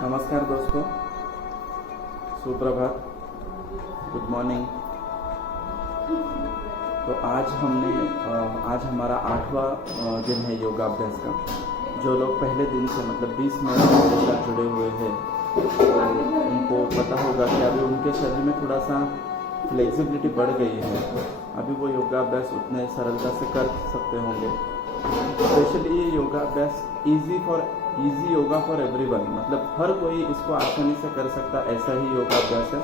नमस्कार दोस्तों, सुप्रभात, गुड मॉर्निंग। तो आज हमारा 8वां दिन है योगाभ्यास का। जो लोग पहले दिन से मतलब 20 मिनट के साथ जुड़े हुए हैं तो उनको पता होगा कि अभी उनके शरीर में थोड़ा सा फ्लेक्सिबिलिटी बढ़ गई है। अभी वो योगाभ्यास उतने सरलता से कर सकते होंगे। स्पेशली ये योगाभ्यास इजी योगा फॉर एवरीवन, मतलब हर कोई इसको आसानी से कर सकता, ऐसा ही योगाभ्यास है।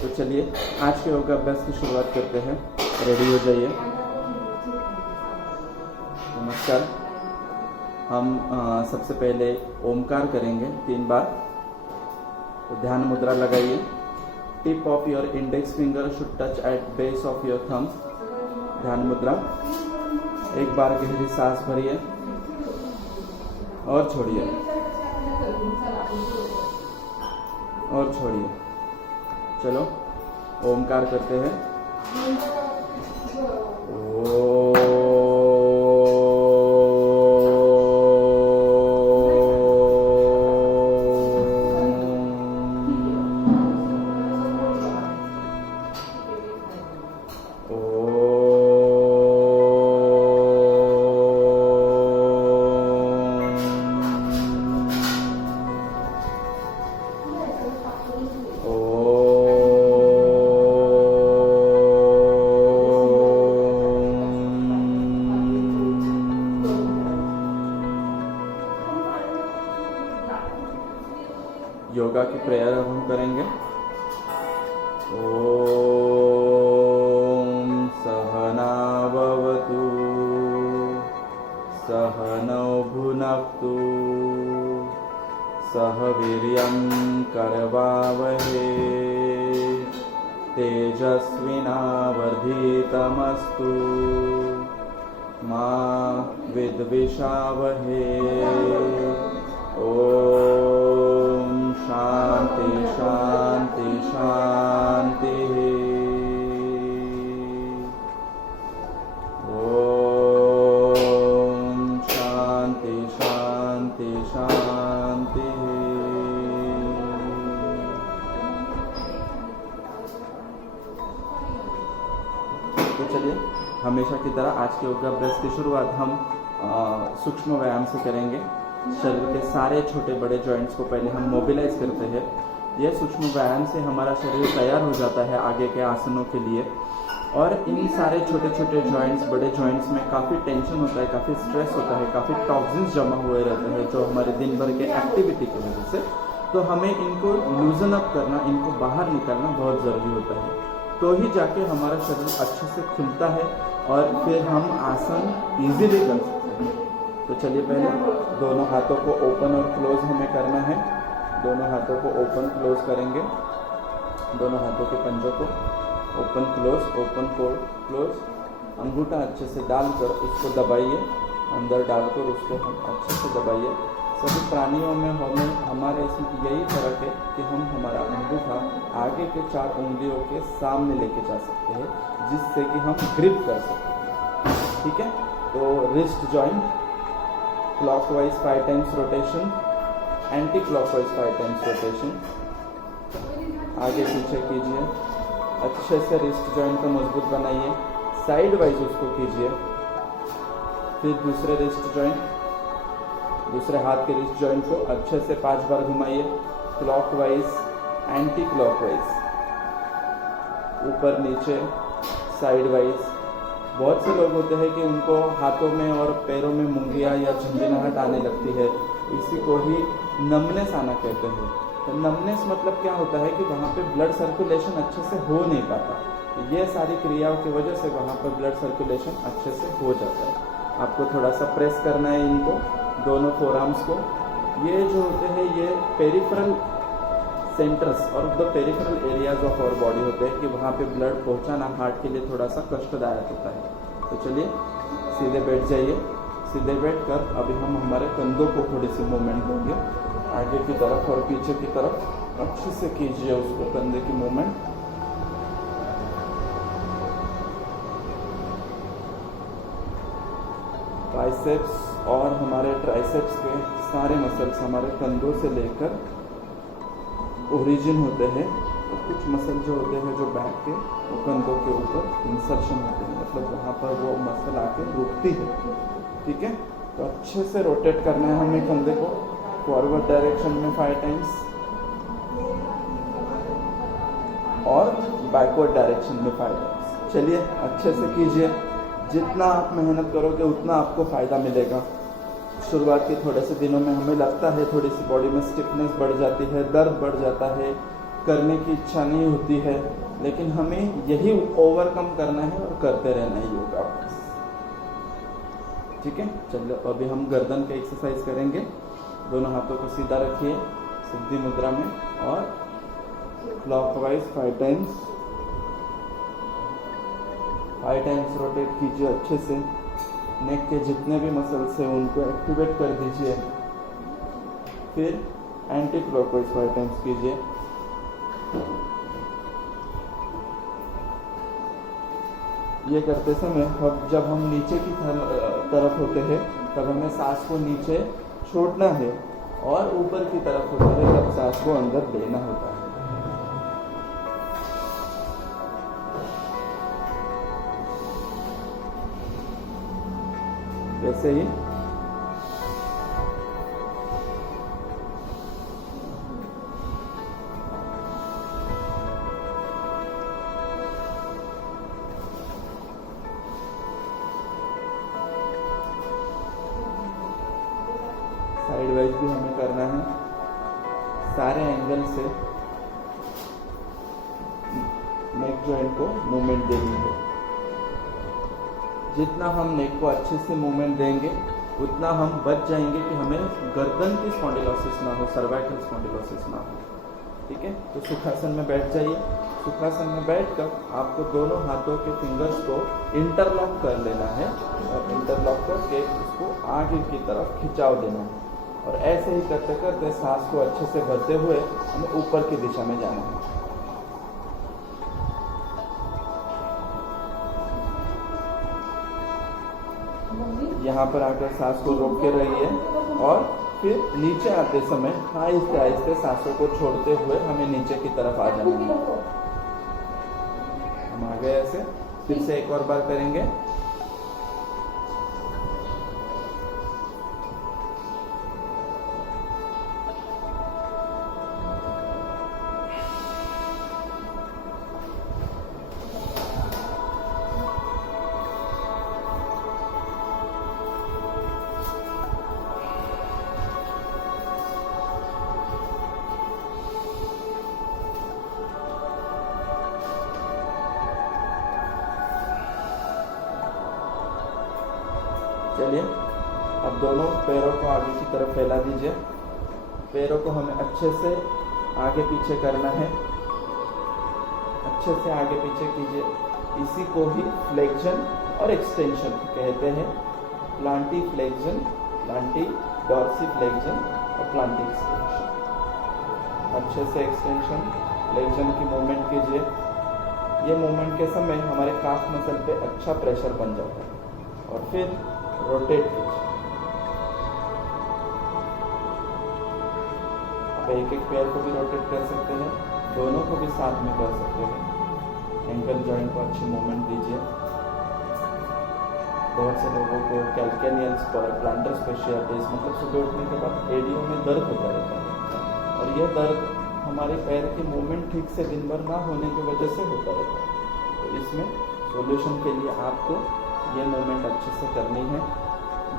तो चलिए आज के योगाभ्यास की शुरुआत करते हैं। रेडी हो जाइए। नमस्कार। हम सबसे पहले ओमकार करेंगे 3 बार। तो ध्यान मुद्रा लगाइए। Tip of your index finger should touch eight base of your thumbs. ध्यान मुद्रा। एक बार गहरी सांस भरिए और छोड़िए और छोड़िए। चलो ओमकार करते हैं। योगा की प्रेयर अब हम करेंगे। ओम सहना भवतु सहनौ भुनक्तु सह वीर्यं करवावहे तेजस्विनावर्धितमस्तु मा विद्विषावहे। ओम शांति शांति शांति। ओम शांति शांति शांति। तो चलिए हमेशा की तरह आज के योगाभ्यास की शुरुआत हम सूक्ष्म व्यायाम से करेंगे। शरीर के सारे छोटे बड़े जॉइंट्स को पहले हम मोबिलाइज करते हैं। यह सूक्ष्म व्यायाम से हमारा शरीर तैयार हो जाता है आगे के आसनों के लिए। और इन सारे छोटे छोटे जॉइंट्स, बड़े जॉइंट्स में काफ़ी टेंशन होता है, काफ़ी स्ट्रेस होता है, काफ़ी टॉक्सिन्स जमा हुए रहते हैं जो हमारे दिन भर के एक्टिविटी की वजह से। तो हमें इनको लूजन अप करना, इनको बाहर निकालना बहुत ज़रूरी होता है। तो ही जाके हमारा शरीर अच्छे से खुलता है और फिर हम आसन ईजिली कर सकते हैं। तो चलिए पहले दोनों हाथों को ओपन और क्लोज हमें करना है। दोनों हाथों को ओपन क्लोज करेंगे। दोनों हाथों के पंजों को ओपन क्लोज। अंगूठा अच्छे से डालकर उसको दबाइए, अंदर डालकर उसको हम अच्छे से दबाइए। सभी प्राणियों में हमारे इसमें यही फर्क है कि हम हमारा अंगूठा आगे के 4 उंगलियों के सामने लेके जा सकते हैं, जिससे कि हम ग्रिप कर सकते हैं। ठीक है। तो wrist joint clockwise 5 times rotation, anti clockwise 5 times rotation. आगे पीछे कीजिए। अच्छे से रिस्ट जॉइंट को मजबूत बनाइए। साइड वाइज उसको कीजिए। फिर दूसरे रिस्ट जॉइंट, दूसरे हाथ के रिस्ट जॉइंट को अच्छे से 5 बार घुमाइए। क्लॉकवाइज, एंटी क्लॉकवाइज, ऊपर नीचे, साइड वाइज। बहुत से लोग होते हैं कि उनको हाथों में और पैरों में मुंगिया या झंझनाहट आने लगती है। इसी को ही नमनेस आना कहते हैं। तो नमनेस मतलब क्या होता है कि वहाँ पे ब्लड सर्कुलेशन अच्छे से हो नहीं पाता। ये सारी क्रियाओं की वजह से वहाँ पर ब्लड सर्कुलेशन अच्छे से हो जाता है। आपको थोड़ा सा प्रेस करना है इनको, दोनों फोरआर्म्स को। ये जो होते हैं ये पेरिफेरल सेंटर्स और the peripheral areas of our body होते हैं कि वहाँ पे ब्लड पहुँचाना हार्ट के लिए थोड़ा सा कष्टदायक होता है। तो चलिए सीधे बैठ जाइए। सीधे बैठ कर अभी हम हमारे कंधों को थोड़ी सी मूवमेंट देंगे आगे की तरफ और पीछे की तरफ। अच्छे से कीजिए उसको, कंधे की मूवमेंट। बाइसेप्स और हमारे ट्राइसेप्स के सारे मसल्स हमारे कंधों से लेकर ओरिजिन होते हैं, और कुछ मसल जो होते हैं जो बैक के वो कंधों के ऊपर इंसर्शन होते हैं, मतलब वहाँ पर वो मसल आके रुकती है। ठीक है, तो अच्छे से रोटेट करना है हमें कंधे को फॉरवर्ड डायरेक्शन में 5 टाइम्स और बैकवर्ड डायरेक्शन में 5 टाइम्स। चलिए अच्छे से कीजिए, जितना आप मेहनत करोगे उतना आपको फ़ायदा मिलेगा। शुरुआत के थोड़े से दिनों में हमें लगता है थोड़ी सी बॉडी में स्टिफनेस बढ़ जाती है, दर्द बढ़ जाता है, करने की इच्छा नहीं होती है, लेकिन हमें यही ओवरकम करना है और करते रहना है योगा। ठीक है, चलिए अभी हम गर्दन के एक्सरसाइज करेंगे। दोनों हाथों को सीधा रखिए सिद्धि मुद्रा में और क्लॉकवाइज 5 टाइम्स रोटेट कीजिए अच्छे से। नेक के जितने भी मसल्स हैं उनको एक्टिवेट कर दीजिए। फिर एंटी क्लॉकवाइज 5 टाइम्स कीजिए। ये करते समय जब हम नीचे की तरफ होते हैं तब हमें सांस को नीचे छोड़ना है, और ऊपर की तरफ होते हैं तब सांस को अंदर लेना होता है। वैसे ही साइड वाइज भी हमें करना है। सारे एंगल से नेक जॉइंट को मूवमेंट देनी है। जितना हम नेक को अच्छे से मूवमेंट देंगे उतना हम बच जाएंगे कि हमें गर्दन की स्पॉन्डिलोसिस ना हो, सर्वाइकल स्पॉन्डिलोसिस ना हो। ठीक है, तो सुखासन में बैठ जाइए। सुखासन में बैठकर आपको दोनों हाथों के फिंगर्स को इंटरलॉक कर लेना है, और इंटरलॉक करके उसको आगे की तरफ खिंचाव देना है, और ऐसे ही करते करते सांस को अच्छे से भरते हुए हमें ऊपर की दिशा में जाना है। यहाँ पर आकर सांस को रोक के रहिए, और फिर नीचे आते समय आहिस्ते आहिस्ते सांसों को छोड़ते हुए हमें नीचे की तरफ आ जाना है। हम आ गए ऐसे। फिर से एक और बार करेंगे। चलिए अब दोनों पैरों को आगे की तरफ फैला दीजिए। पैरों को हमें अच्छे से आगे पीछे करना है, अच्छे से आगे पीछे कीजिए। इसी को ही फ्लेक्शन और एक्सटेंशन कहते हैं। Plantar flexion, plantar dorsiflexion और प्लांटी एक्सटेंशन। अच्छे से एक्सटेंशन फ्लेक्शन की मूवमेंट कीजिए। ये मूवमेंट के समय हमारे काफ मसल पे अच्छा प्रेशर बन जाता है। और फिर रोटेट कीजिए। आप एक एक पैर को भी रोटेट कर सकते हैं, दोनों को भी साथ में कर सकते हैं। एंकल जॉइंट को अच्छी मूवमेंट दीजिए। बहुत से लोगों को कैल्केनियल्स प्लांटर स्पेशियलिटीज मतलब सुबह उठने के बाद एडियो में दर्द होता रहता है, और यह दर्द हमारे पैर की मूवमेंट ठीक से दिन भर ना होने की वजह से होता रहता है। तो इसमें सॉल्यूशन के लिए आपको ये मूवमेंट अच्छे से करनी है।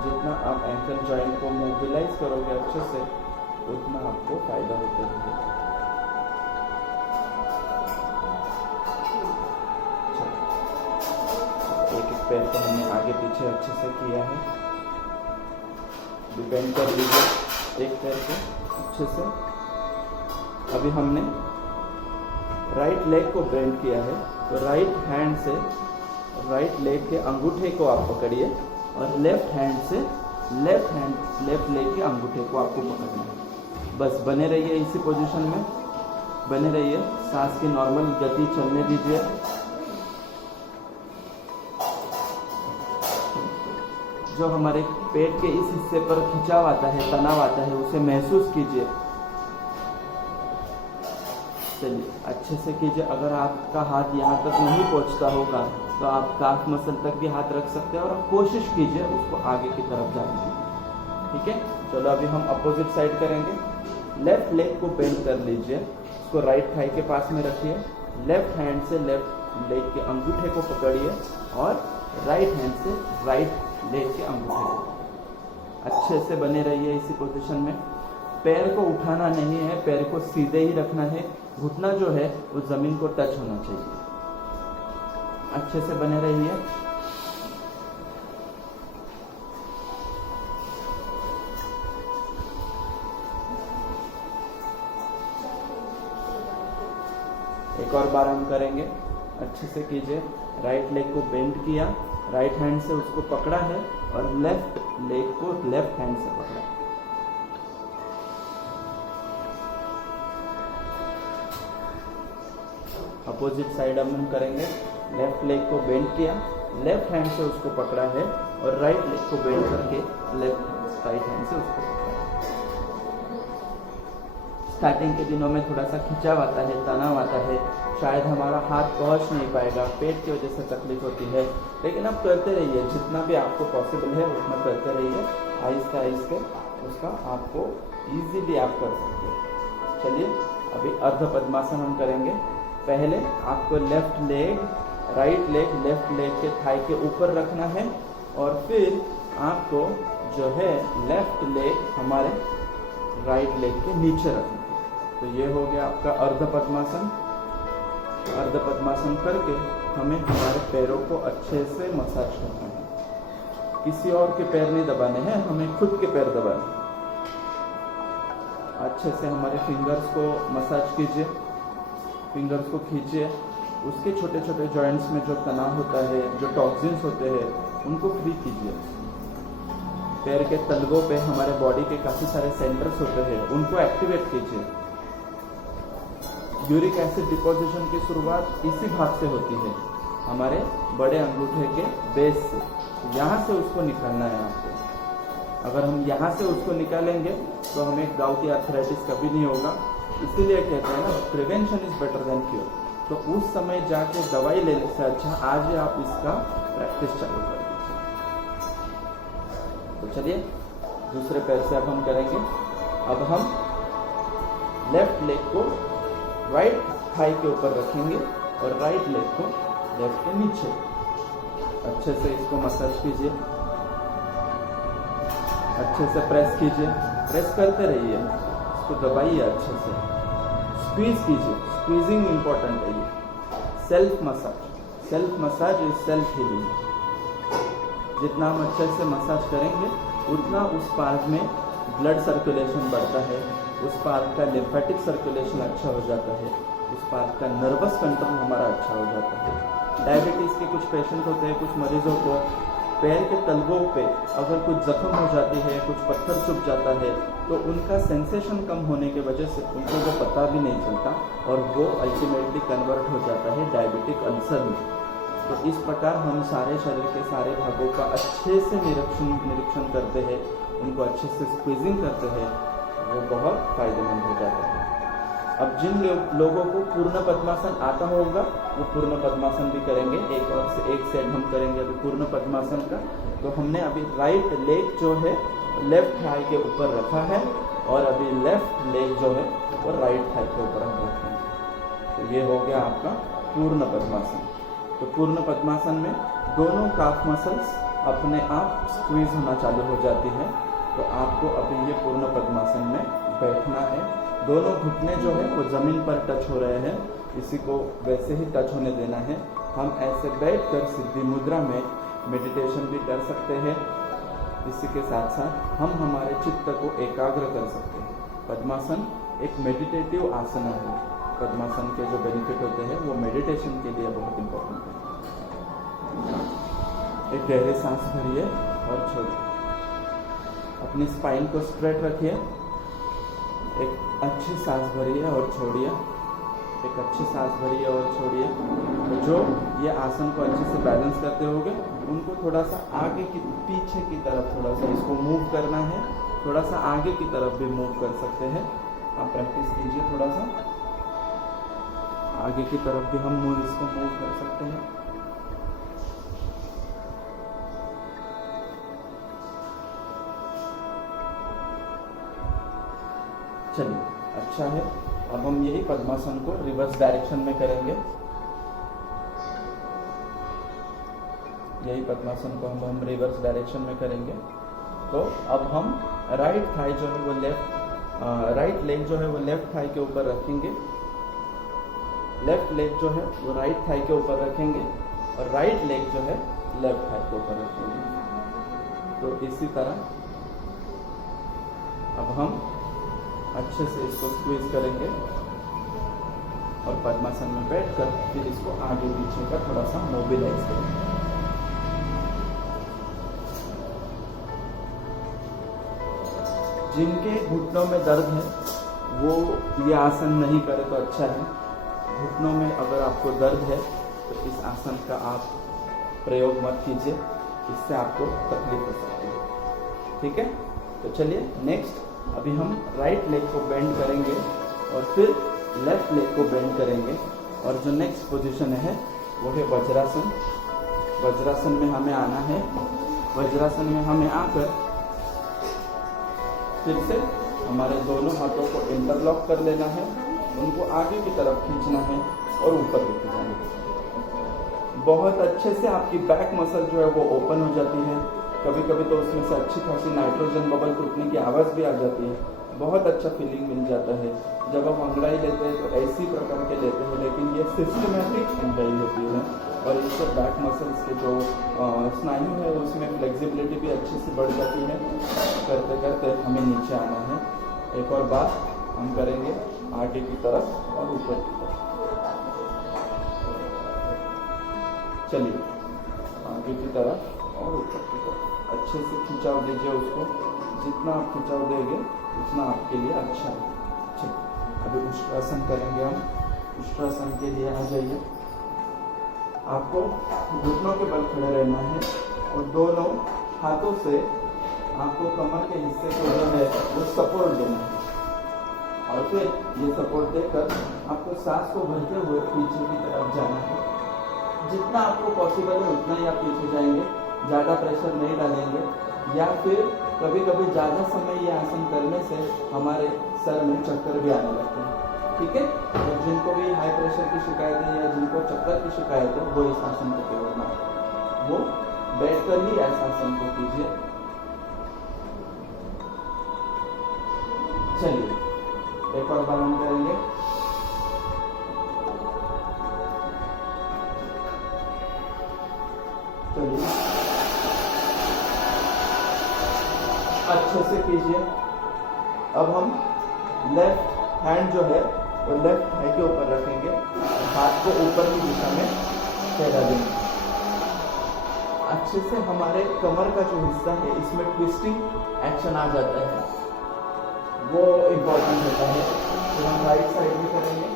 जितना आप एंकल जॉइंट को मोबिलाइज करोगे अच्छे से उतना आपको फायदा होता है। एक एक पैर को हमने आगे पीछे अच्छे से किया है। डिपेंड कर लीजिए एक पैर को अच्छे से। अभी हमने राइट लेग को बेंड किया है, तो राइट हैंड से राइट लेग के अंगूठे को आप पकड़िए, और लेफ्ट हैंड से लेफ्ट लेग के अंगूठे को आपको पकड़ना है। बस बने रहिए इसी पोजीशन में, बने रहिए। सांस की नॉर्मल गति चलने दीजिए। जो हमारे पेट के इस हिस्से पर खिंचाव आता है, तनाव आता है, उसे महसूस कीजिए। चलिए अच्छे से कीजिए। अगर आपका हाथ यहाँ तक नहीं पहुँचता होगा तो आप काफ मसल तक भी हाथ रख सकते हैं और कोशिश कीजिए उसको आगे की तरफ जाने की। ठीक है, चलो अभी हम अपोजिट साइड करेंगे। लेफ्ट लेग को बेंड कर लीजिए, उसको राइट थाई के पास में रखिए। लेफ्ट हैंड से लेफ्ट लेग के अंगूठे को पकड़िए और राइट हैंड से राइट लेग के अंगूठे को। अच्छे से बने रहिए इसी पोजीशन में। पैर को उठाना नहीं है, पैर को सीधे ही रखना है। घुटना जो है वो जमीन को टच होना चाहिए। अच्छे से बने रहिए। एक और बार हम करेंगे, अच्छे से कीजिए। राइट लेग को बेंड किया, राइट हैंड से उसको पकड़ा है और लेफ्ट लेग को लेफ्ट हैंड से पकड़ा। अपोजिट साइड हम करेंगे। लेफ्ट लेग को बेंड किया, लेफ्ट हैंड से उसको पकड़ा है और राइट लेग को बेंड करके राइट हैंड से उसको पकड़ा। स्टार्टिंग के दिनों में थोड़ा सा खिंचाव आता है, तनाव आता है, शायद हमारा हाथ पहुंच नहीं पाएगा, पेट की वजह से तकलीफ होती है, लेकिन आप करते रहिए। जितना भी आपको पॉसिबल है उतना करते रहिए। आहिस्ते आहिस्ते उसका आपको इजीली आप कर सकते हैं। चलिए अभी अर्ध पद्मासन हम करेंगे। पहले आपको left leg, right leg left leg के थाई के ऊपर रखना है और फिर आपको जो है लेफ्ट लेग हमारे राइट लेग के नीचे रखना है। तो ये हो गया आपका अर्ध पद्मासन। अर्ध पद्मासन करके हमें हमारे पैरों को अच्छे से मसाज करना है। किसी और के पैर नहीं दबाने हैं, हमें खुद के पैर दबाने हैं। अच्छे से हमारे फिंगर्स को मसाज कीजिए, फिंगर्स को खींचिए। उसके छोटे छोटे जॉइंट्स में जो तनाव होता है, जो टॉक्सिन्स होते हैं, उनको फ्री कीजिए। पैर के तलवों पे हमारे बॉडी के काफ़ी सारे सेंटर्स होते हैं, उनको एक्टिवेट कीजिए। यूरिक एसिड डिपोजिशन की शुरुआत इसी भाग से होती है, हमारे बड़े अंगूठे के बेस से। यहाँ से उसको निकालना है आपको। अगर हम यहाँ से उसको निकालेंगे तो हमें गाउटी आर्थराइटिस कभी नहीं होगा। इसीलिए कहते हैं ना, prevention is better than cure. तो उस समय जाके दवाई लेने से अच्छा आज ही आप इसका प्रैक्टिस चालू कर दीजिए। तो चलिए दूसरे पैर से अब हम करेंगे। अब हम लेफ्ट लेग को राइट थाई के ऊपर रखेंगे और राइट लेग को लेफ्ट के नीचे। अच्छे से इसको मसाज कीजिए, अच्छे से प्रेस कीजिए, प्रेस करते रहिए, इसको दबाइए अच्छे से, स्क्वीज कीजिए। स्क्वीजिंग इंपॉर्टेंट है ये। Self massage is self healing. जितना हम अच्छे से मसाज करेंगे उतना उस पार्ट में ब्लड सर्कुलेशन बढ़ता है, उस पार्ट का लिम्फेटिक सर्कुलेशन अच्छा हो जाता है, उस पार्ट का नर्वस कंट्रोल हमारा अच्छा हो जाता है। डायबिटीज़ के कुछ पेशेंट होते हैं, कुछ मरीजों को पैर के तलवों पे अगर कुछ जख्म हो जाती है, कुछ पत्थर चुभ जाता है, तो उनका सेंसेशन कम होने की वजह से उनको वो पता भी नहीं चलता और वो अल्टीमेटली कन्वर्ट हो जाता है डायबिटिक अल्सर में। तो इस प्रकार हम सारे शरीर के सारे भागों का अच्छे से निरीक्षण करते हैं, उनको अच्छे से स्क्वीजिंग करते हैं, वो बहुत फायदेमंद हो जाता है। अब जिन लोगों को पूर्ण पद्मासन आता होगा वो पूर्ण पद्मासन भी करेंगे। एक सेट हम करेंगे अभी पूर्ण पद्मासन का। तो हमने अभी राइट लेग जो है लेफ्ट थाई के ऊपर रखा है और अभी लेफ्ट लेग जो है वो राइट थाई के ऊपर हम रखेंगे। तो ये हो गया आपका पूर्ण पद्मासन। तो पूर्ण पद्मासन में दोनों काफ मसल्स अपने आप स्क्वीज होना चालू हो जाती है। तो आपको अभी ये पूर्ण पद्मासन में बैठना है। दोनों घुटने जो है वो ज़मीन पर टच हो रहे हैं, इसी को वैसे ही टच होने देना है। हम ऐसे बैठकर सिद्धि मुद्रा में मेडिटेशन भी कर सकते हैं। इसी के साथ साथ हम हमारे चित्त को एकाग्र कर सकते हैं। पद्मासन एक मेडिटेटिव आसन है। पद्मासन के जो बेनिफिट होते हैं वो मेडिटेशन के लिए बहुत इम्पोर्टेंट है। एक गहरी सांस भरिए और छोड़िए। अपनी स्पाइन को स्ट्रेट रखिए। एक अच्छी सांस भरिए और छोड़िए। एक अच्छी सांस भरिए और छोड़िए। तो जो ये आसन को अच्छे से बैलेंस करते होंगे उनको थोड़ा सा आगे की पीछे की तरफ थोड़ा सा इसको मूव करना है, थोड़ा सा आगे की तरफ भी मूव कर सकते हैं। आप प्रैक्टिस कीजिए, थोड़ा सा आगे की तरफ भी हम इसको मूव कर सकते हैं। चलिए, अच्छा है। अब हम यही पद्मासन को रिवर्स डायरेक्शन में करेंगे। यही पद्मासन को हम रिवर्स डायरेक्शन में करेंगे। तो अब हम राइट थाई जो है वो राइट लेग जो है वो लेफ्ट थाई के ऊपर रखेंगे, लेफ्ट लेग जो है वो राइट थाई के ऊपर रखेंगे और राइट लेग जो है लेफ्ट थाई के ऊपर रखेंगे। तो इसी तरह अब हम अच्छे से इसको स्क्वीज करेंगे और पद्मासन में बैठकर फिर इसको आगे पीछे का थोड़ा सा मोबिलाइज करेंगे। जिनके घुटनों में दर्द है वो ये आसन नहीं करे तो अच्छा है। घुटनों में अगर आपको दर्द है तो इस आसन का आप प्रयोग मत कीजिए, इससे आपको तकलीफ हो सकती है। ठीक है, तो चलिए नेक्स्ट अभी हम राइट लेग को बेंड करेंगे और फिर लेफ्ट लेग को बेंड करेंगे। और जो नेक्स्ट पोजीशन है वो है वज्रासन। वज्रासन में हमें आना है। वज्रासन में हमें आकर फिर से हमारे दोनों हाथों को इंटरलॉक कर लेना है, उनको आगे की तरफ खींचना है और ऊपर लेके जाना है। बहुत अच्छे से आपकी बैक मसल जो है वो ओपन हो जाती है। कभी कभी तो उसमें से अच्छी खासी नाइट्रोजन बबल टूटने की आवाज़ भी आ जाती है। बहुत अच्छा फीलिंग मिल जाता है। जब हम अंगड़ाई लेते हैं तो ऐसी प्रकार के लेते हैं, लेकिन ये सिस्टमेटिक अंगड़ाई होती है और इससे बैक मसल्स के जो स्नायु है उसमें फ्लेक्सिबिलिटी भी अच्छे से बढ़ जाती है। करते करते हमें नीचे आना है। एक और बार हम करेंगे आगे की तरफ और ऊपर की तरफ। चलिए, आगे की तरफ और ऊपर की तरफ अच्छे से खिंचाव दीजिए उसको। जितना आप खिंचाव देंगे उतना आपके लिए अच्छा है। चलिए, अभी उष्ट्रासन करेंगे हम। उष्ट्रासन के लिए आ जाइए। आपको घुटनों के बल खड़े रहना है और दोनों हाथों से आपको कमर के हिस्से को जो है वो सपोर्ट देना है और फिर ये सपोर्ट देकर आपको सांस को भरते हुए पीछे की तरफ जाना है। जितना आपको पॉसिबल है उतना ही आप पीछे जाएंगे, ज़्यादा प्रेशर नहीं डालेंगे। या फिर कभी कभी ज़्यादा समय ये आसन करने से हमारे सर में चक्कर भी आने लगते हैं। ठीक है, तो जिनको भी हाई प्रेशर की शिकायत है या जिनको चक्कर की शिकायत है वो इस आसन को प्रयोग ना करें, वो बैठकर ही इस आसन को कीजिए। चलिए, एक और बार हम करेंगे। चलिए, अच्छे से कीजिए। अब हम लेफ्ट हैंड जो है वो लेफ्ट थाई के ऊपर रखेंगे, हाथ को ऊपर की दिशा में फैला देंगे। अच्छे से हमारे कमर का जो हिस्सा है इसमें ट्विस्टिंग एक्शन आ जाता है, वो इम्पोर्टेंट होता है। तो हम राइट साइड में करेंगे।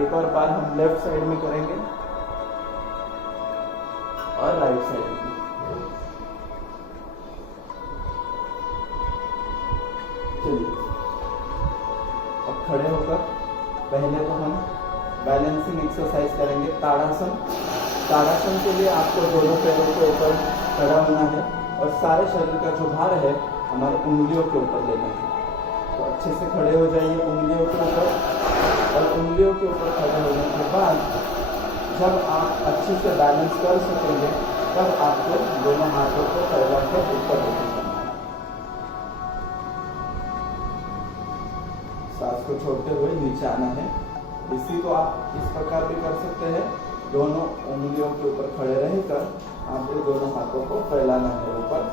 एक और बार हम लेफ्ट साइड में करेंगे और राइट साइड में। चलिए, अब खड़े होकर पहले तो हम बैलेंसिंग एक्सरसाइज करेंगे, ताड़ासन। ताड़ासन के लिए आपको दोनों पैरों के ऊपर खड़ा होना है और सारे शरीर का जो भार है हमारे उंगलियों के ऊपर लेना है। तो अच्छे से खड़े हो जाइए उंगलियों के ऊपर। और उंगलियों के ऊपर खड़े होने के बाद जब आप अच्छे से बैलेंस कर सकेंगे तब आपको दोनों हाथों को फैलाकर ऊपर लेके जाना है। सांस को छोड़ते हुए नीचे आना है। इसी को आप इस प्रकार भी कर सकते हैं, दोनों उंगलियों के ऊपर खड़े रहकर आपको दोनों हाथों को फैलाना है ऊपर।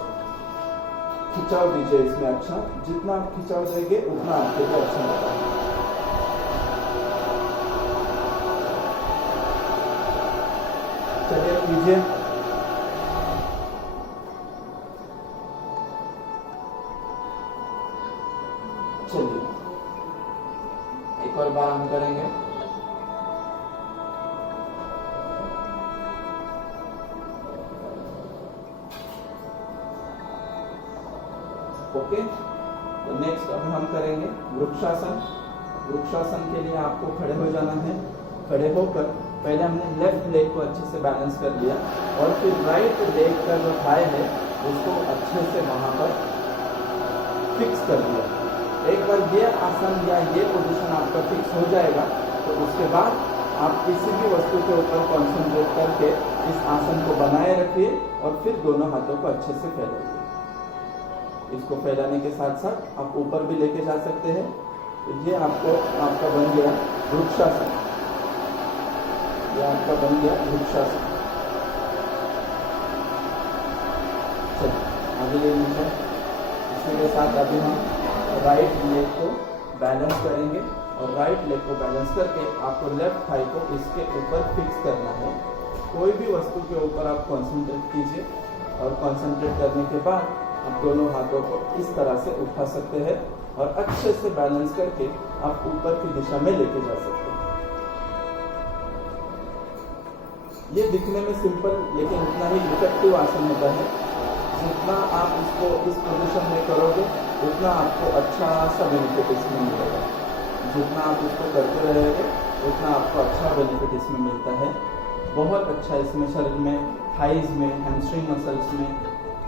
खिंचाव दीजिए इसमें। अच्छा, जितना आप खिंचाव देंगे उतना आपके लिए अच्छा होगा। चलिए कीजिए। चलिए एक और बार हम करेंगे। ओके, तो नेक्स्ट अब हम करेंगे वृक्षासन। वृक्षासन के लिए आपको खड़े हो जाना है। खड़े होकर पहले हमने लेफ्ट लेग को अच्छे से बैलेंस कर लिया और फिर राइट लेग का जो थाई है उसको अच्छे से वहां पर फिक्स कर दिया। एक बार ये आसन या ये पोजीशन आपका फिक्स हो जाएगा तो उसके बाद आप किसी भी वस्तु के ऊपर कॉन्सेंट्रेट करके इस आसन को बनाए रखिए और फिर दोनों हाथों को अच्छे से फैलाइए। इसको फैलाने के साथ साथ आप ऊपर भी लेके जा सकते हैं। तो ये आपका बन गया वृक्षासन। ये आपका बन गया वृक्षासन। चलिए आगे ले लीजिए। इसी के साथ अभी हम राइट लेग को बैलेंस करेंगे और राइट लेग को बैलेंस करके आपको लेफ्ट थाई को इसके ऊपर फिक्स करना है। कोई भी वस्तु के ऊपर आप कंसंट्रेट कीजिए और कंसंट्रेट करने के बाद आप दोनों हाथों को इस तरह से उठा सकते हैं और अच्छे से बैलेंस करके आप ऊपर की दिशा में लेके जा सकते हैं। ये दिखने में सिंपल लेकिन उतना ही इफेक्टिव आसन होता है। जितना आप इसको इस पोजीशन में करोगे उतना आपको अच्छा सा बेनिफिट इसमें मिलेगा। जितना आप इसको करते रहेंगे उतना आपको अच्छा बेनिफिट इसमें मिलता है। बहुत अच्छा इसमें शरीर में, थाइज में, हैमस्ट्रिंग मसल्स में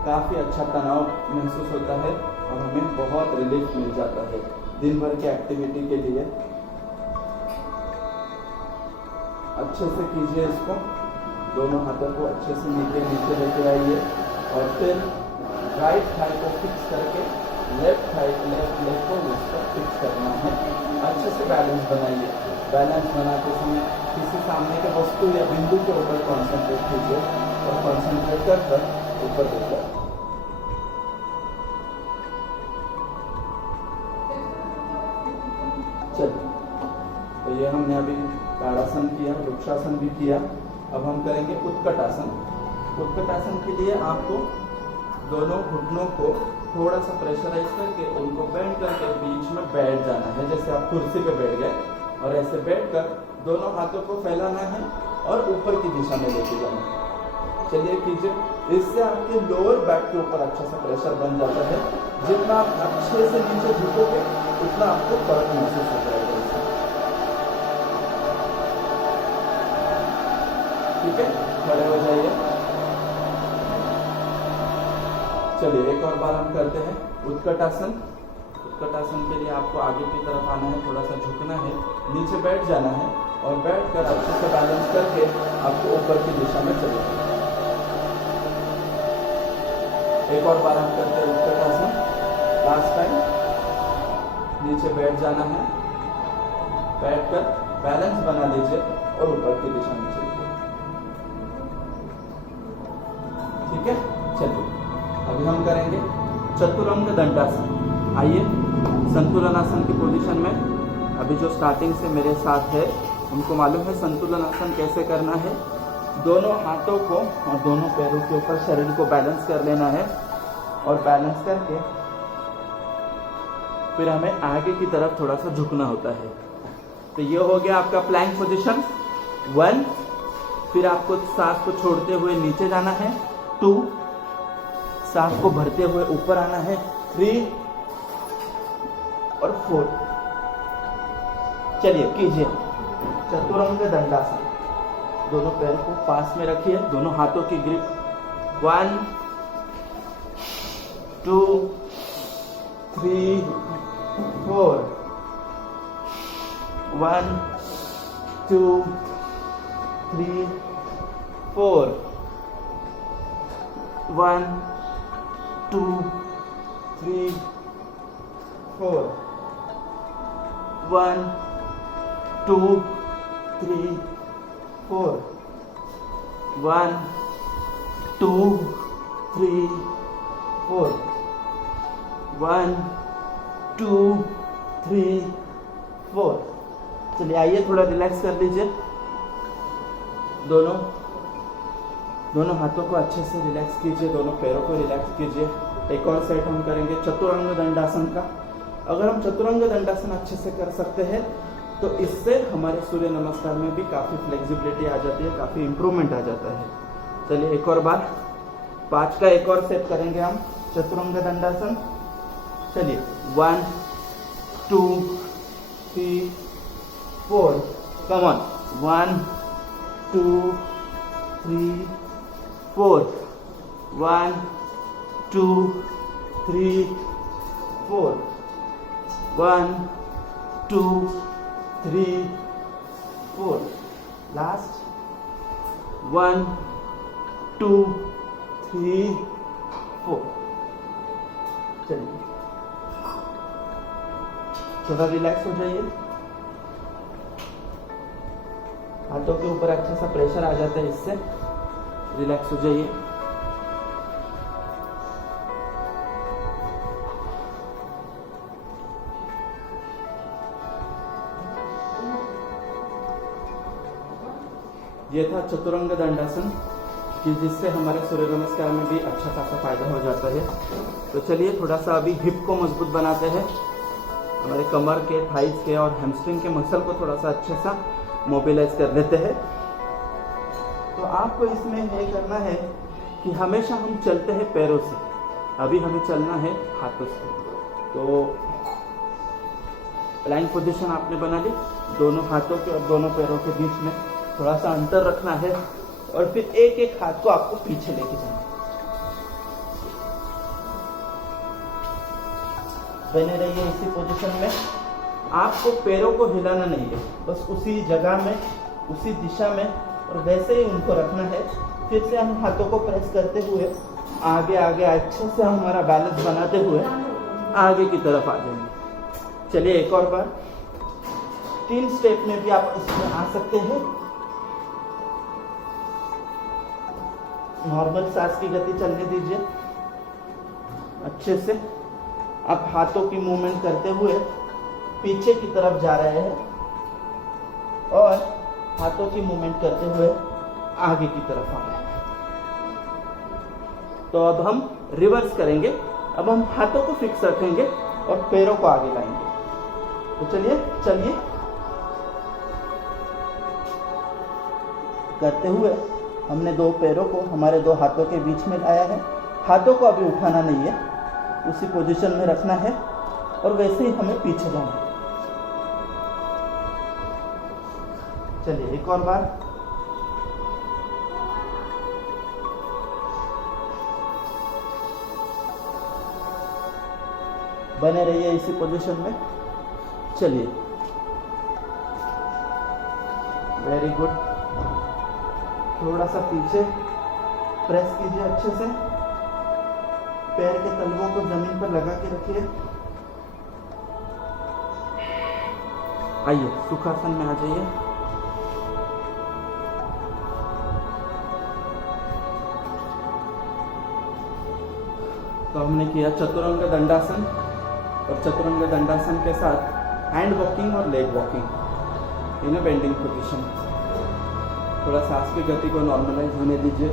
काफ़ी अच्छा तनाव महसूस होता है और हमें बहुत रिलीफ मिल जाता है दिन भर की एक्टिविटी के लिए। अच्छे से कीजिए इसको। दोनों हाथों को अच्छे से नीचे लेके आइए और फिर राइट थाई को फिक्स करके लेफ्ट लेग को उस पर फिक्स करना है। अच्छे से बैलेंस बनाइए। बैलेंस बनाते समय किसी सामने के वस्तु या बिंदु के ऊपर कॉन्सेंट्रेट कीजिए और कॉन्सेंट्रेट कर ऊपर देखिए। चलिए, तो ये हमने अभी ताड़ासन किया, वृक्षासन भी किया। अब हम करेंगे उत्कट आसन। उत्कट आसन के लिए आपको दोनों घुटनों को थोड़ा सा प्रेशराइज करके उनको बेंड करके बीच में बैठ जाना है। जैसे आप कुर्सी पे बैठ गए और ऐसे बैठकर दोनों हाथों को फैलाना है और ऊपर की दिशा में लेके जाना है। चलिए कीजिए। इससे आपके लोअर बैक के ऊपर अच्छा सा प्रेशर बन जाता है। जितना आप अच्छे से नीचे झुकोगे उतना आपको फर्क महसूस हो जाएगा। ठीक है, खड़े हो जाइए। चलिए एक और बार हम करते हैं उत्कट आसन। उत्कट आसन के लिए आपको आगे की तरफ आना है, थोड़ा सा झुकना है, नीचे बैठ जाना है और बैठकर अच्छे से बैलेंस करके आपको ऊपर की दिशा में चले जाना है। एक और बार हम करते हैं उत्कट आसन। लास्ट टाइम नीचे बैठ जाना है, बैठकर बैलेंस बना लीजिए और ऊपर की दिशा में चलिए। ठीक है, चलिए अभी हम करेंगे चतुरंग दंडासन। आइए संतुलनासन की पोजीशन में। अभी जो स्टार्टिंग से मेरे साथ है उनको मालूम है संतुलनासन कैसे करना है। दोनों हाथों को और दोनों पैरों के ऊपर शरीर को बैलेंस कर लेना है और बैलेंस करके फिर हमें आगे की तरफ थोड़ा सा झुकना होता है। तो ये हो गया आपका प्लैंक पोजीशन 1। फिर आपको सांस को छोड़ते हुए नीचे जाना है 2। सांस को भरते हुए ऊपर आना है 3 और 4। चलिए कीजिए चतुरंग दंडासन। दोनों पैर को पास में रखिए, दोनों हाथों की ग्रिप 1 2 3 4 1 2 3 4 1 2 3 4 1 2 3 4 1 2 3 4 1 2 3 4। चलिए आइए थोड़ा रिलैक्स कर लीजिए। दोनों हाथों को अच्छे से रिलैक्स कीजिए, दोनों पैरों को रिलैक्स कीजिए। एक और सेट हम करेंगे चतुरंग दंडासन का। अगर हम चतुरंग दंडासन अच्छे से कर सकते हैं तो इससे हमारे सूर्य नमस्कार में भी काफ़ी फ्लेक्सिबिलिटी आ जाती है, काफ़ी इम्प्रूवमेंट आ जाता है। चलिए एक और बार 5 का एक और सेट करेंगे हम चतुरंग दंडासन। चलिए 1 2 3 4 कम ऑन 1 2 3 4 1 2 3 4 1 2 3 4 लास्ट 1 2 3 4। चलिए थोड़ा रिलैक्स हो जाइए, हाथों के ऊपर अच्छा सा प्रेशर आ जाता है, इससे रिलैक्स हो जाइए। ये था चतुरंग दंडासन कि जिससे हमारे सूर्य नमस्कार में भी अच्छा खासा फायदा हो जाता है। तो चलिए थोड़ा सा अभी हिप को मजबूत बनाते हैं, हमारे कमर के, थाइस के और हैमस्ट्रिंग के मसल को थोड़ा सा अच्छे सा मोबिलाइज कर देते हैं। तो आपको इसमें ये करना है कि हमेशा हम चलते हैं पैरों से, अभी हमें चलना है हाथों से। तो प्लैंक पोजीशन आपने बना ली, दोनों हाथों के और दोनों पैरों के बीच में थोड़ा सा अंतर रखना है और फिर एक एक हाथ को आपको पीछे लेके जाना। बने रहिए इसी पोजीशन में, आपको पैरों को हिलाना नहीं है, बस उसी जगह में, उसी दिशा में और वैसे ही उनको रखना है। फिर से हम हाथों को प्रेस करते हुए आगे आगे अच्छे से हम हमारा बैलेंस बनाते हुए आगे की तरफ आ जाएंगे। चलिए एक और बार 3 स्टेप में भी आप इसमें आ सकते हैं। नॉर्मल सांस की गति चलने दीजिए अच्छे से। आप हाथों की मूवमेंट करते हुए पीछे की तरफ जा रहे हैं और हाथों की मूवमेंट करते हुए आगे की तरफ आ रहे हैं। तो अब हम रिवर्स करेंगे, अब हम हाथों को फिक्स रखेंगे और पैरों को आगे लाएंगे। तो चलिए करते हुए हमने 2 पैरों को हमारे 2 हाथों के बीच में लाया है। हाथों को अभी उठाना नहीं है, उसी पोजीशन में रखना है और वैसे ही हमें पीछे जाना है। चलिए एक और बार। बने रहिए इसी पोजीशन में। चलिए वेरी गुड। थोड़ा सा पीछे प्रेस कीजिए अच्छे से, पैर के तलवों को जमीन पर लगा के रखिए। आइए सुखासन में आ जाइए। तो हमने किया चतुरंग दंडासन और चतुरंग दंडासन के साथ हैंड वॉकिंग और leg walking in a bending position. थोड़ा सांस की गति को नॉर्मलाइज होने दीजिए,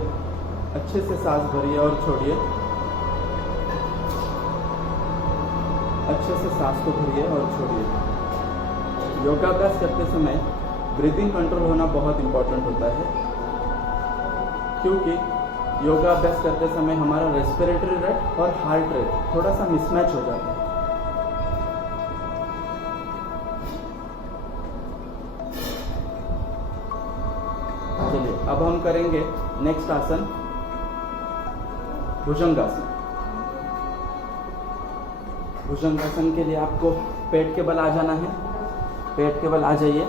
अच्छे से सांस भरिए और छोड़िए, अच्छे से सांस को भरिए और छोड़िए। योगाभ्यास करते समय ब्रीदिंग कंट्रोल होना बहुत इंपॉर्टेंट होता है, क्योंकि योगाभ्यास करते समय हमारा रेस्पिरेटरी रेट और हार्ट रेट थोड़ा सा मिसमैच हो जाता है। चलिए अब हम करेंगे नेक्स्ट आसन भुजंगासन। भुजंगासन के लिए आपको पेट के बल आ जाना है, पेट के बल आ जाइए।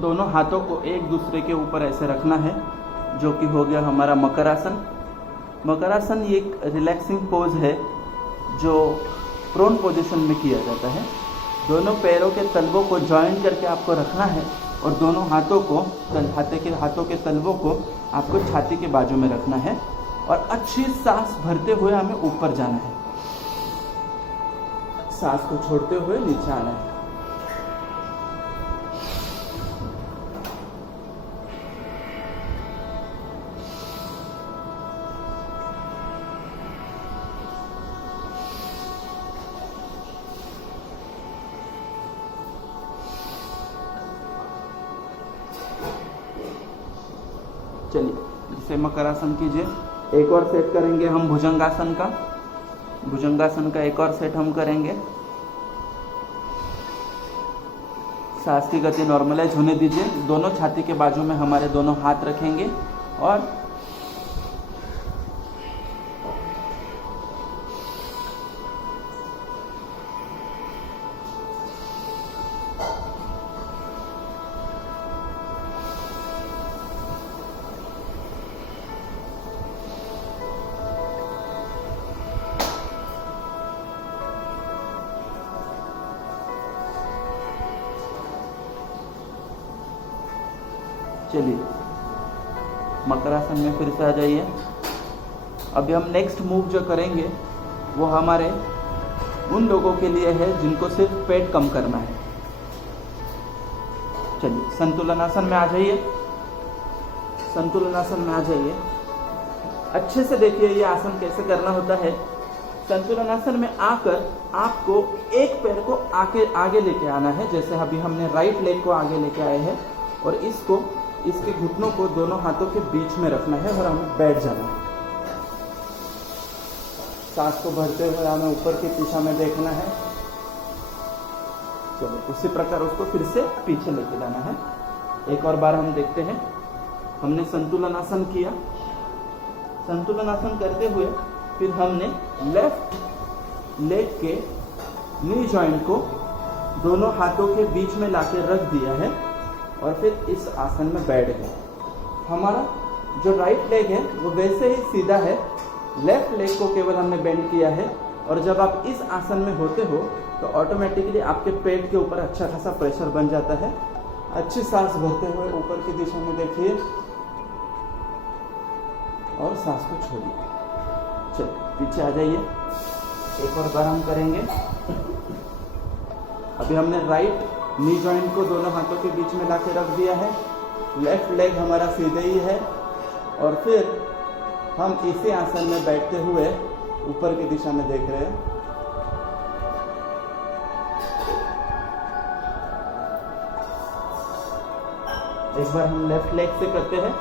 दोनों हाथों को एक दूसरे के ऊपर ऐसे रखना है, जो कि हो गया हमारा मकरासन। मकरासन ये एक रिलैक्सिंग पोज है जो प्रोन पोजीशन में किया जाता है। दोनों पैरों के तलवों को जॉइन करके आपको रखना है और दोनों हाथों के तलवों को आपको छाती के बाजू में रखना है और अच्छी सांस भरते हुए हमें ऊपर जाना है, सांस को छोड़ते हुए नीचे आना है। चलिए इसे मकरासन कीजिए। एक और सेट करेंगे हम भुजंगासन का। भुजंगासन का एक और सेट हम करेंगे। सांस की गति नॉर्मलाइज होने दीजिए। दोनों छाती के बाजू में हमारे दोनों हाथ रखेंगे और चलिए मकरासन में फिर से आ जाइए। अभी हम नेक्स्ट मूव जो करेंगे वो हमारे उन लोगों के लिए है जिनको सिर्फ पेट कम करना है। चलिए संतुलनासन में आ जाइए। संतुलनासन में आ जाइए। अच्छे से देखिए ये आसन कैसे करना होता है। संतुलनासन में आकर आपको एक पैर को आगे लेके आना है। जैसे अभी हमने राइट लेग को आगे लेके आए हैं और इसके घुटनों को दोनों हाथों के बीच में रखना है और हमें बैठ जाना है। सांस को भरते हुए हमें ऊपर की दिशा में देखना है। चलो उसी प्रकार उसको फिर से पीछे लेके जाना है। एक और बार हम देखते हैं। हमने संतुलनासन किया। संतुलनासन करते हुए फिर हमने लेफ्ट लेग के नी जॉइंट को दोनों हाथों के बीच में लाके रख दिया है और फिर इस आसन में बैठ गए। हमारा जो राइट लेग है वो वैसे ही सीधा है। लेफ्ट लेग को केवल हमने बेंड किया है और जब आप इस आसन में होते हो तो ऑटोमेटिकली आपके पेट के ऊपर अच्छा खासा प्रेशर बन जाता है। अच्छी सांस भरते हुए ऊपर की दिशा में देखिए और सांस को छोड़िए। चलिए पीछे आ जाइए। एक और बार हम करेंगे। अभी हमने राइट नी जॉइंट को दोनों हाथों के बीच में लाके रख दिया है। लेफ्ट लेग हमारा सीधे ही है और फिर हम इसी आसन में बैठते हुए ऊपर की दिशा में देख रहे हैं। एक बार हम लेफ्ट लेग से करते हैं।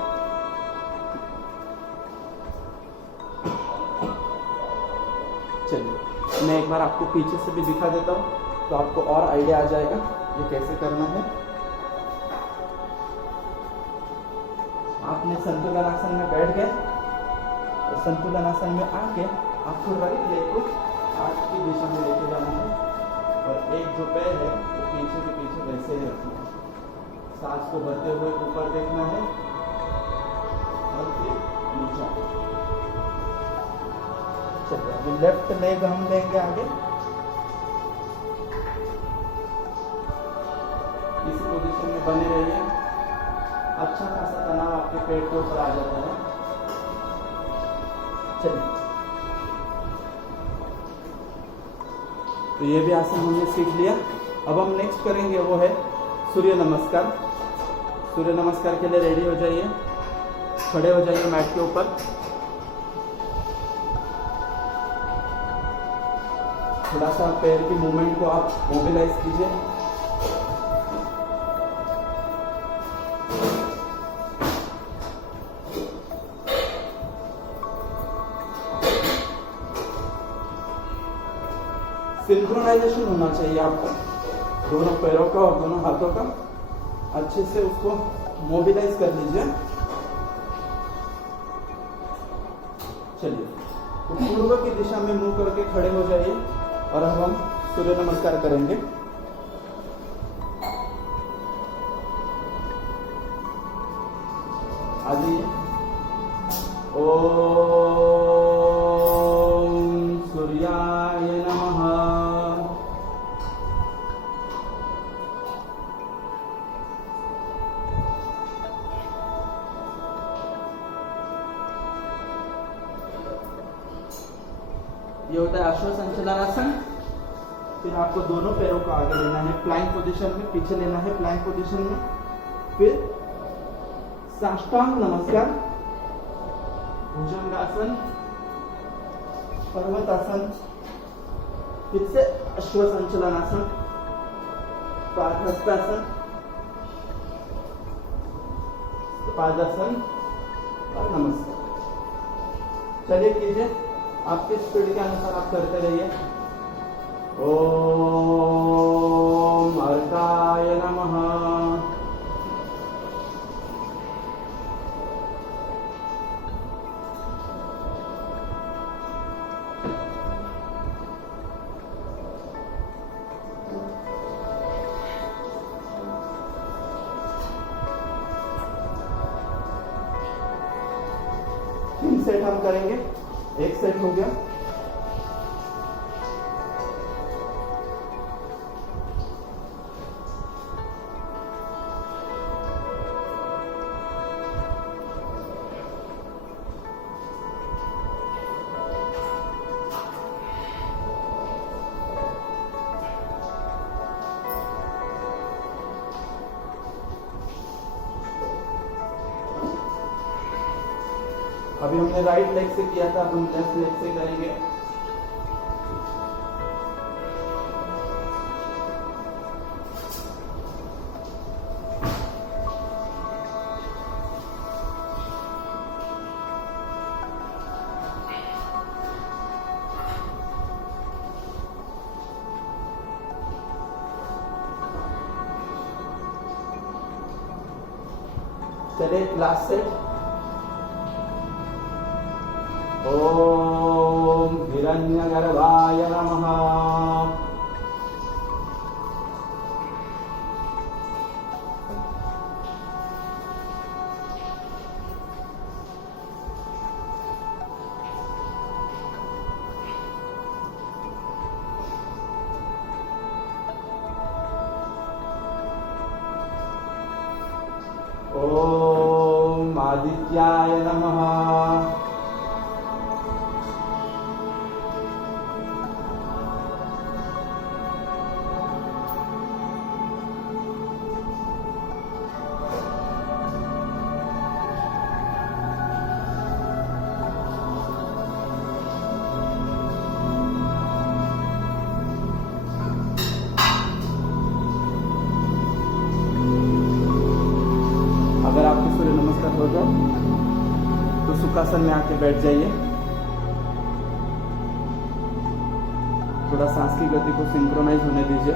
चलिए मैं एक बार आपको पीछे से भी दिखा देता हूँ तो आपको और आइडिया आ जाएगा ये कैसे करना है। आपने संतुलनासन में बैठ गए और संतुलनासन में आके आपको राइट लेग को आगे की दिशा में लेके जाना है और एक जो पैर है वो पीछे के पीछे वैसे ही रखना है। सांस को भरते हुए ऊपर देखना है और फिर नीचे। चलिए अभी लेफ्ट लेग हम लेंगे आगे। इसी पोजीशन में बने रहिए। अच्छा खासा तनाव आपके पेट के ऊपर आ जाता है। चलिए तो ये भी आसन हमने सीख लिया। अब हम नेक्स्ट करेंगे वो है सूर्य नमस्कार। सूर्य नमस्कार के लिए रेडी हो जाइए। खड़े हो जाइए मैट के ऊपर। थोड़ा सा पैर की मूवमेंट को आप मोबिलाइज कीजिए। सिंक्रोनाइजेशन होना चाहिए आपका दोनों पैरों का और दोनों हाथों का। अच्छे से उसको मोबिलाइज कर लीजिए। चलिए तो पूर्व की दिशा में मुंह करके खड़े हो जाइए और अब हम सूर्य नमस्कार करेंगे। आ जाइए। ओम सूर्याय नमः। ये होता है अश्वसंचलनासन। फिर आपको दोनों पैरों को आगे लेना है प्लैंक पोजीशन में, पीछे लेना है प्लैंक पोजीशन में। फिर साष्टांग नमस्कार, भुजंगासन, पर्वतासन, फिर से अश्वसंचलनासन, पादहस्तासन, पादासन, और नमस्कार। चलिए कीजिए, आपकी स्पीड के अनुसार आप करते रहिए। ओम अर्काय नमः। तीन सेट हम करेंगे, एक सेट हो गया। अभी हमने राइट लेग से किया था, अब हम लेफ्ट लेग से करेंगे। चलिए लास्ट सेट। ओम हिरण्यगर्भाय नमः। ओम आदित्याय नमः। अगर आपके सूर्य नमस्कार हो जाए तो सुखासन में आके बैठ जाइए। थोड़ा सांस की गति को सिंक्रोनाइज होने दीजिए।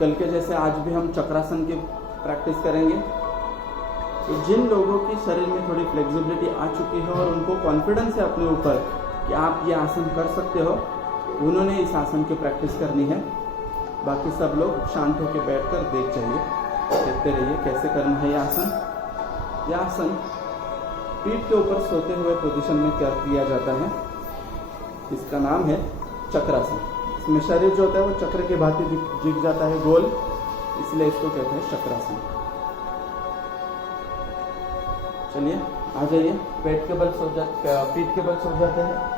कल के जैसे आज भी हम चक्रासन की प्रैक्टिस करेंगे। तो जिन लोगों की शरीर में थोड़ी फ्लेक्सिबिलिटी आ चुकी है और उनको कॉन्फिडेंस है अपने ऊपर कि आप ये आसन कर सकते हो, उन्होंने इस आसन की प्रैक्टिस करनी है। बाकी सब लोग शांत होकर बैठकर देख जाइए, देखते रहिए कैसे करना है ये आसन। यह आसन पीठ के ऊपर सोते हुए पोजीशन में किया जाता है। इसका नाम है चक्रासन। इसमें शरीर जो होता है वो चक्र के भांति दिख जाता है गोल, इसलिए इसको कहते हैं चक्रासन। चलिए आ जाइए, पीठ के बल सो जाते हैं।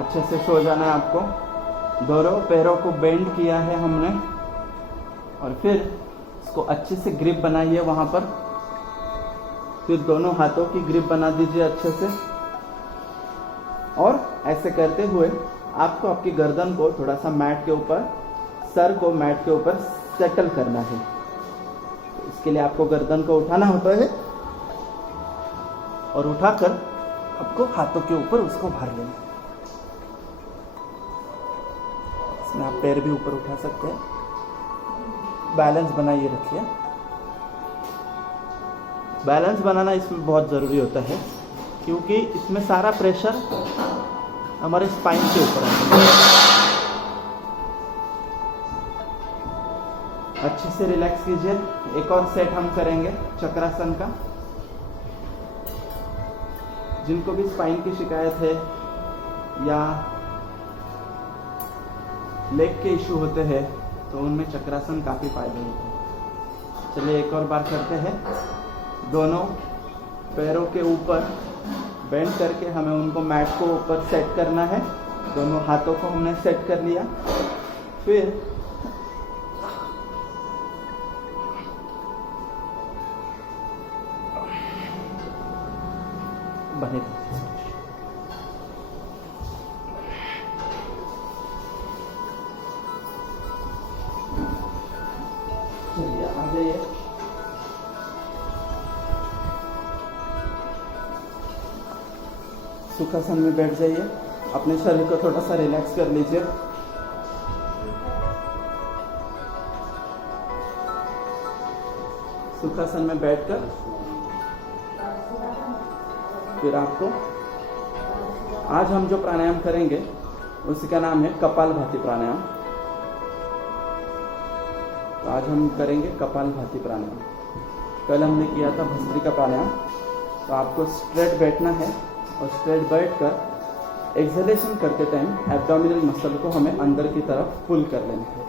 अच्छे से सो जाना है आपको। दोनों पैरों को बेंड किया है हमने और फिर इसको अच्छे से ग्रिप बनाइए वहां पर। फिर दोनों हाथों की ग्रिप बना दीजिए अच्छे से। और ऐसे करते हुए आपको आपकी गर्दन को थोड़ा सा मैट के ऊपर, सर को मैट के ऊपर सेटल करना है। तो इसके लिए आपको गर्दन को उठाना होता है और उठाकर आपको हाथों के ऊपर उसको भर लेना। इसमें आप पैर भी ऊपर उठा सकते हैं। बैलेंस बनाइए रखिए। बैलेंस बनाना इसमें बहुत ज़रूरी होता है क्योंकि इसमें सारा प्रेशर हमारे स्पाइन के ऊपर आता है। अच्छे से रिलैक्स कीजिए। एक और सेट हम करेंगे चक्रासन का। जिनको भी स्पाइन की शिकायत है या लेग के इशू होते हैं तो उनमें चक्रासन काफ़ी फायदे होते हैं। चलिए एक और बार करते हैं। दोनों पैरों के ऊपर बेंड करके हमें उनको मैट को ऊपर सेट करना है। दोनों हाथों को हमने सेट कर लिया। फिर बने चलिए आ जाइए। सुखासन में बैठ जाइए, अपने शरीर को थोड़ा सा रिलैक्स कर लीजिए। सुखासन में बैठकर फिर आपको आज हम जो प्राणायाम करेंगे उसी का नाम है कपालभाति प्राणायाम। तो आज हम करेंगे कपालभाति प्राणायाम। कल हमने किया था भस्त्रिका प्राणायाम। तो आपको स्ट्रेट बैठना है और स्ट्रेट बैठकर एक्सहेलेशन करते टाइम एब्डोमिनल मसल को हमें अंदर की तरफ पुल कर लेना है।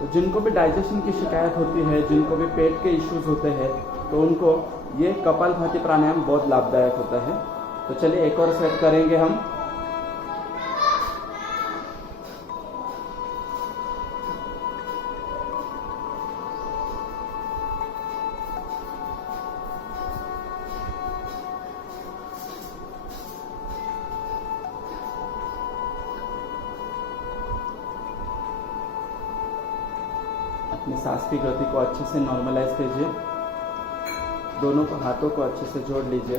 तो जिनको भी डाइजेशन की शिकायत होती है, जिनको भी पेट के इश्यूज होते हैं, तो उनको ये कपालभाति प्राणायाम बहुत लाभदायक होता है। तो चलिए एक और सेट करेंगे हम। अपनी सांस की गति को अच्छे से नॉर्मलाइज कीजिए। दोनों को हाथों को अच्छे से जोड़ लीजिए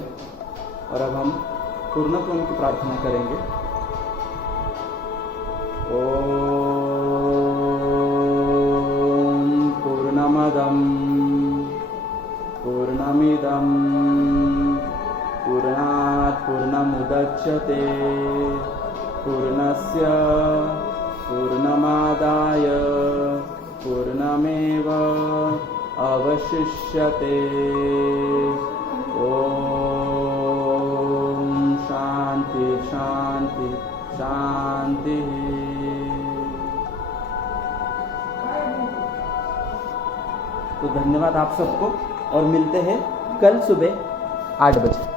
और अब हम पूर्णत्व की प्रार्थना करेंगे। ओम पूर्णमदं पूर्णमिदं पूर्णात् पूर्णमुदच्यते पूर्णस्य पूर्णमादाय पूर्णमेव अवशिष्यते। ओम शांति शांति शांति। तो धन्यवाद आप सबको और मिलते हैं कल सुबह 8 बजे।